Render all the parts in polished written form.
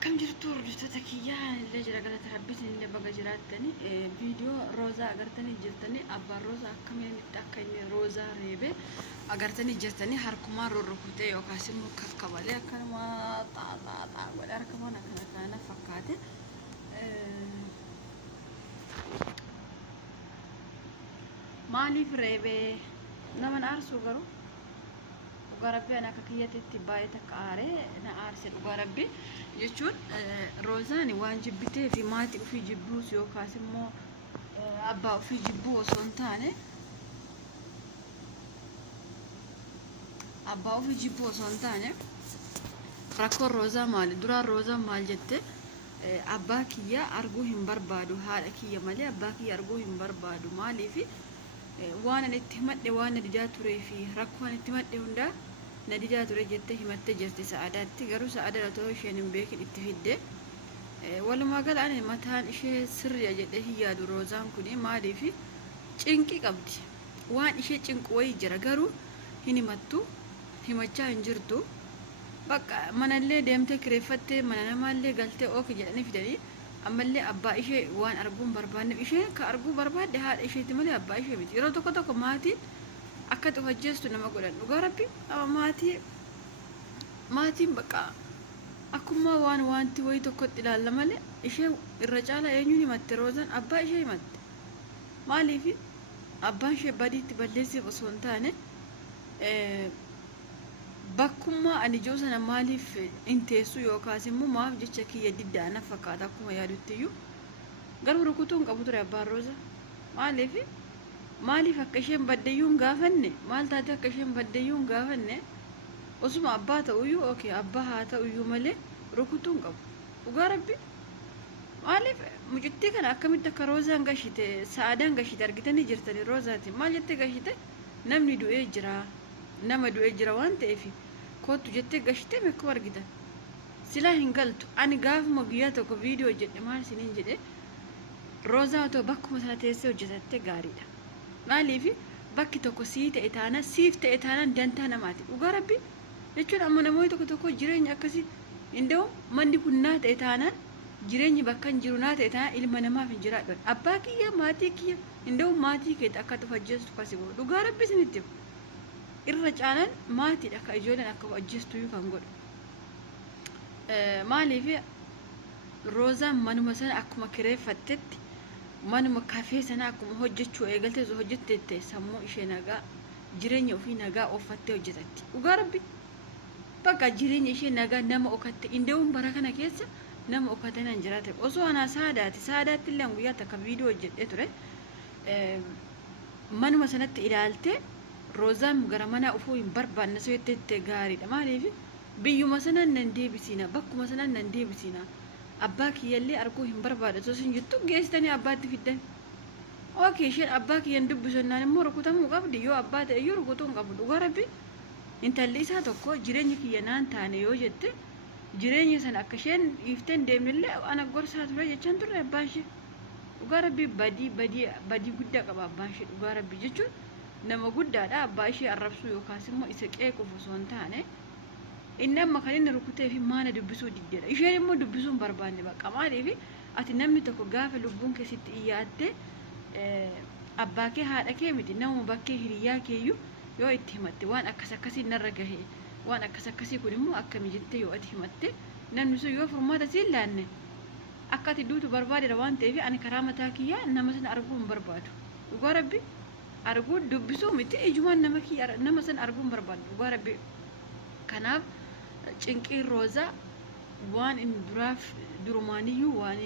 akkam jirtu hordoftoota kiyyaa illee jira galata rabbiin illee baga jiraatanii viidiyoo roozaa agartanii jirtanii abbaan roozaa akkamiin akka inni roozaa reebe agartanii jirtanii harkumaan rurrukutee yookaas immoo kakkabalee akkanuma xaaxaa godhe harkumaan akkana fakkaate maaliif reebee nama aarsuu garuu Rabbi ana kakiyyatetti baay'ee takka aaree na aarse dhugaa Rabbi jechuun roozaan waan jibbitee fi maatii ofii jibbuus yookaas immoo abbaa ofii jibbuu osoo hin taane abbaa ofii jibbuu osoo hin taane rakkoon roozaa maali? Duraan roozaan maal jette? Abbaa kiyya arguu hin barbaadu, haadha kiyya malee abbaa kiyya arguu hin barbaadu. Maaliif waan ani itti himadhe waan na didaa turee fi rakkoo ani itti himadhe hundaa na didaa ture jettee himattee jirti Sa'aadaatti. Garuu Sa'aada otoo isheen hin beekin itti fidde walumaa gala ani mataan ishee sirriya jedhee hin yaadu. Roozaan kun maaliif cinqii qabdi, waan ishee cinqu wayii jira garuu hin himattu, himachaa hin jirtu. Bakka manallee deemtee kireeffattee mana namaallee galtee ooke jedhanii fidanii ammallee abbaa ishee waan arguun barbaanneef isheen ka arguu barbaadde haadha isheeti malee abbaa ishee miti. Yeroo tokko tokko maatiin akka xufajjeestu nama godhan dhugaa Rabbi. Maatiin bakka akkuma waan wanti wayii tokkotti ilaalla malee ishee irra caala eenyuun himatte? Roozaan abbaa ishee himatte. Maaliif abbaan ishee badiitti balleesseef osoo hin taane bakkummaa ani ijoo sana maaliif hin teessu yookaas immoo maaf jecha kiyya diddaana fakkaata akkuma yaaduttiyyu. Garuu rukutuun qabu ture abbaan Roozaa. Maaliif akka isheen baddeeyyuu hin gaafanne? Maal taate akka isheen baddeeyyuu hin gaafanne? Osuma abbaa ta'uyyuu okay abbaa haa ta'uyyuu malee rukutuun qabu. Dhugaa Rabbi. Maaliif mucittii kana akkamitti akka Roozaan gashite Sa'aadaan gashite argitanii jirtanii Roozaatiin maal jettee gashite? Namni du'ee jira. Nama du'ee jira waan ta'eef kootu jettee gashitee meeqa argitan? Silaa hin galtu. Ani gaafuma guyyaa tokko viidiyoo jedhe maal isiniin jedhe Roozaa otoo bakkuma sana teessee hojjetatte gaariidha. Maaliif bakki tokko sii ta'e taana siif ta'e taanaan dantaa namaati. Dhugaa Rabbi jechuun amma namoonni tokko tokko jireenya akkasii indoo manni kun naa ta'e taanaan jireenyi bakka hin jiru naa ta'e taanaan ilma namaaf hin jiraadhu. Abbaa kiyya maatii kiyya indoo maatii keetti akka tufajjeessu kasi godhu. Dhugaa Rabbi isinitti irra caalaan maatiidha akka ijoolleen akka ajjeestu kan godhu. Maaliif Roozaan manuma sana akkuma kireeffattetti manuma kafee sana akkuma hojjechuu eegaltee osoo hojjettette sammuu ishee nagaa jireenya ofii nagaa offattee hojjetatti. Dhugaa Rabbi bakka jireenya ishee nagaa nama okatte indeewwan bara kana keessa nama okatte nan jiraate osoo anaa Saadaatti illee guyyaa takka viidiyoo hojjedhee ture manuma sanatti ilaaltee Roozaan gara mana ufuu hin barbaanne soo jettee gaariidha. Maaliif biyyuma sanaan nan deebisina bakkuma sanaan nan deebisina abbaa kiyyallee arguu hin barbaadu osoo isin jettu geessitanii abbaatti fiddan. Okay isheen abbaa kiyyan dubbisannaan immoo rukutamuu qabdi. Yoo abbaa ta'e iyyuu rukutuu hin qabu. Dhugaa Rabbi intalli isaa tokko jireenya kiyya naan taane yoo jette jireenya sana akka isheen dhiifteen deemnillee ana gorsaa ture jechaan turre abbaan ishee. Dhugaa Rabbi badii guddaa qaba abbaan ishee. Dhugaa Rabbi jechuun nama guddaadha. Abbaa ishee arrabsuu yookaas immoo isa qeequuf osoo hin taane inni amma kan inni rukutee fi maana dubbisuu diddeedha. Isheen immoo dubbisuu hin barbaanne bakka maaliif ati namni tokko gaafa lubbuun keessatti iyyaatte abbaa kee haadha kee miti nama bakkee hiriyaa keeyyuu yoo itti himatte waan akkas akkasii narra gahe waan akkas akkasii kun immoo akkami jettee yoo ati himatte namni sun yoo furmaata siin laanne akka ati duutu barbaadeera waan ta'eef ani karaa mataa kiyyaa nama sana arguu hin barbaadu. Dhugaa Rabbi arguu dubbisuu miti ijumaan nama sana arguu hin barbaadu. Dhugaa Rabbi kanaaf cinqii Roozaa waan in duraaf durumaaniyyuu waan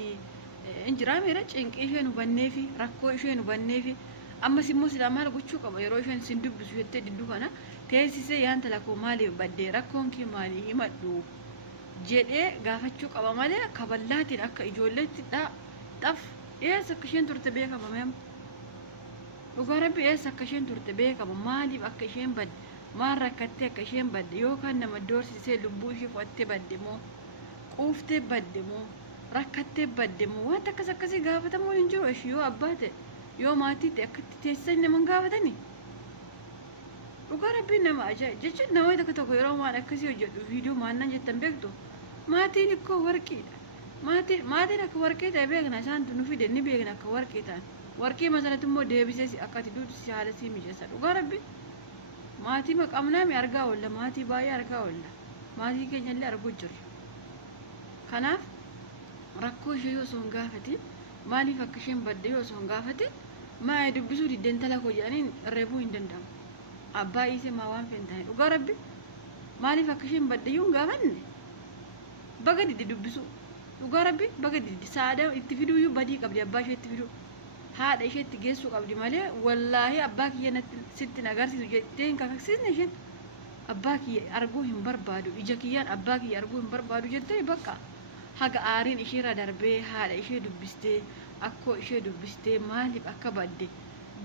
injiraameera cinqii isheen hubannee fi rakkoo isheen hubannee fi ammas immoo silaa maal gochuu qaba yeroo isheen sin dubbisu jettee didduu kana teessisee yaanta lakkoo maaliif baddee rakkoon kee maalii himadhu jedhee gaafachuu qaba malee kaballaatiin akka ijoolleetti xaf eessa akka isheen turte beekama meem. Dhugaa Rabbi eessa akka isheen turte beekama maaliif akka isheen badde maal rakkattee akka isheen badde yookaan nama doorsisee lubbuu ishee fudhattee badde moo quuftee badde moo rakkattee badde moo wanta akkas akkasii gaafatamoo hin jiru. Ishee yoo abbaa ta'e yoo maatii ta'e akkatti teessisan nama hin gaafatanii. Dhugaa Rabbi nama ajaa'iba jechuun namoota tokko tokko yeroo waan akkasii hojjedhu viidiyoo maannaan jettan beektu maatiin ikkoo warqiidha. Maatiin akka warqii ta'e beekna isaan nu fide ni beekna akka warqii ta'an. Warqii masalatti immoo deebisee si akka ati duutu si haala si mijeessa dhugaa rabbi. Maatii maqamnaa mi argaa oolla maatii baay'ee argaa oolla. Maatii keenya illee arguu jirra. Kanaaf rakkoo ishee yoo son gaafate maaliif akka isheen badde yoo son gaafate maa dubbisuu diddeen tala koo jedhaniin reebuu hin danda'amu. Abbaa isee maa waan feentanii dhugaa rabbi maaliif akka isheen badde yoo hin gaafanne baga diddi dubbisuu dhugaa rabbi baga diddi saada itti fiduu iyyuu badii qabdi abbaa ishee itti fiduu haadha ishee itti geessuu qabdi malee wallaahi abbaa kiyya sitti nagarsiisu jettee hin kakaksiisne isheen abbaa kiyya arguu hin barbaadu ija kiyyaan abbaa kiyya arguu hin barbaadu jettee bakka haga aariin isheerra darbee haadha ishee dubbistee akkoo ishee dubbistee maaliif akka badde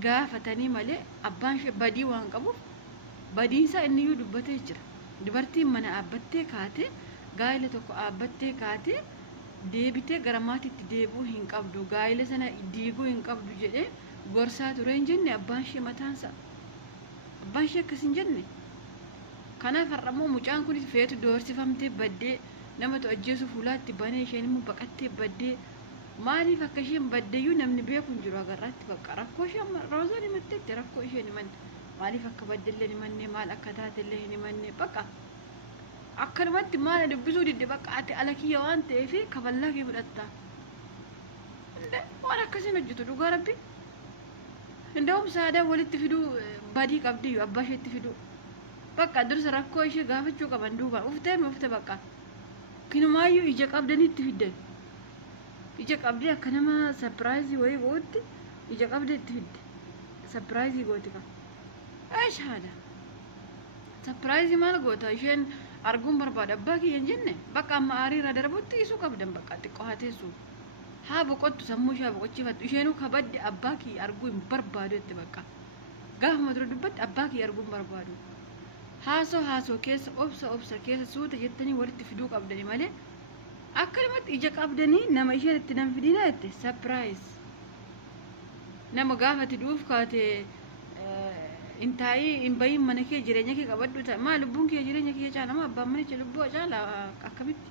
gaafatanii malee abbaan ishee badii waan qabuuf badiinsaa inni iyyuu dubbatee jira. Dubartiin mana dhaabbattee kaatee gaa'ela tokko dhaabbattee kaatee deebitee gara maatiitti deebi'uu hin qabdu gaa'ela sana diiguu hin qabdu jedhee gorsaa ture hin jenne abbaan ishee mataansa abbaan ishee akkas hin jenne. Kanaaf har'ammoo mucaan kunis feetu doorsifamtee baddee nama ajjeesu fuulaatti banee isheen immoo baqattee baddee maaliif akka isheen baddeeyyuu namni beeku hin jiru agarraatti bakka rakkoo ishee roozaan himatteetti rakkoo isheen himanne maaliif akka baddellee himanne maal akka taatellee hin himanne bakka akkanumatti maal dubbisuu didde bakka ati ala kiyya waan ta'eef kaballaa kee fudhatta waan akkasiin hojjetu dhugaa rabbi እንደውም saadaan walitti fiduu badii qabdiyyuu abbaa isheetti fiduu bakka dursa rakkoo ishee gaafachuu qaban duuba ufte bakka kinumaayyuu ija qabdanii itti fiddan ija qabdee akka nama sarpiraayizii wayii gootti ija qabdee itti fidde sarpiraayizii gooti ka shaada sarpiraayizii maal goota isheen arguun barbaada abbaa kiyya hin jenne bakka amma aariirra darbutti isuu qabdan bakka xiqqoo hateessu haa boqottu sammuu ishee boqochiifattu isheenuu kabadde abbaa kiyya arguu hin barbaadu itti bakka gaafuma dura dubbatti abbaa kiyya arguu hin barbaadu haasoo keessa obsa keessa suuta jettanii walitti fiduu qabdani malee akkanumatti ija qabdanii nama isheen itti nan fidina jette sarpiraayiz nama gaafati dhuuf kaate intaayii hin bayin mana kee jireenya kee qabadhu ta'a maa lubbuun kee jireenya kee caala maa abbaan mana kee lubbuu caala akkamitti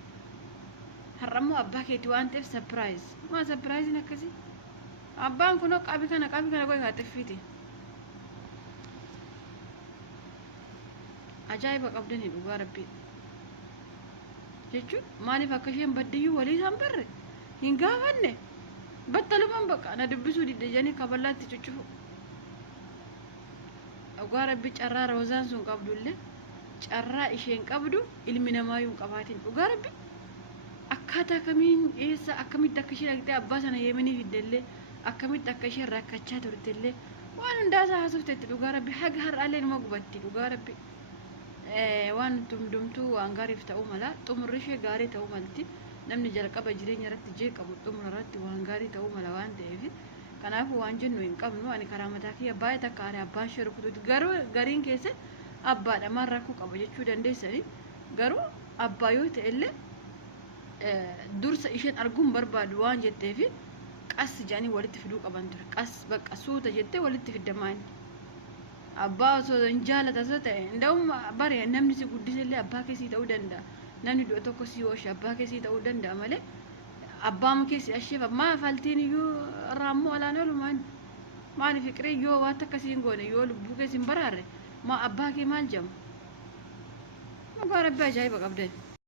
har'ammoo abbaa keetti waan ta'eef sarpiraayiz maa sarpiraayiziin akkasii abbaan kun qabi kana goy haa xiffiiti ajaa'iba qabdanii dhugaa rabbii jechuun maaliif akka isheen baddiyyuu walii isaan barre hin gaafanne battalumaan bakka na dubbisuu didde jedhanii kaballaatti cuccufu dhugaa rabbii carraa roozaan sun qabdullee carraa isheen qabdu ilmi namaayyuu hin qabaatin dhugaa rabbii akkaataa kamiin eessa akkamitti akka isheen dhaqxee abbaa sana yeeminii fiddellee akkamitti akka isheen rakkachaa turtellee waan hundaasaa haasofteetti dhugaa rabbii haga har'aallee numa gubatti dhugaa rabbii waan dumdumtuu waan gaariif ta'uu mala xumurri ishee gaarii ta'uu malti namni jalqaba jireenya irratti jeeqabu xumura irratti waan gaarii ta'uu mala waan ta'eef kanaafuu waan jennu hin qabnu ani karaa mataa kiyya baay'ee takka aare abbaan ishee rukutuuti garuu gariin keessa abbaadha maal rakkoo qaba jechuu dandeessanii garuu abbaa yoo ta'ellee dursa isheen arguun barbaadu waan jetteef qas jedhanii walitti fiduu qaban ture qas bakka suuta jettee walitti fiddamaan abbaa osoo hin jaalata osoo ta'e ndawum bare namni si guddisellee abbaa keessii ta'uu danda'a namni du'a tokko si ooshe abbaa keessii ta'uu danda'a malee abbaan keessi asheef maa faltiin iyyuu raammoo alaan oolumaan maaliif fiqiree yoo waan akkasiin goone yoo lubbuu keessi hin baraarre maa abbaa kee maal jedhamu dhugaa rabbii ajaa'iba qabdan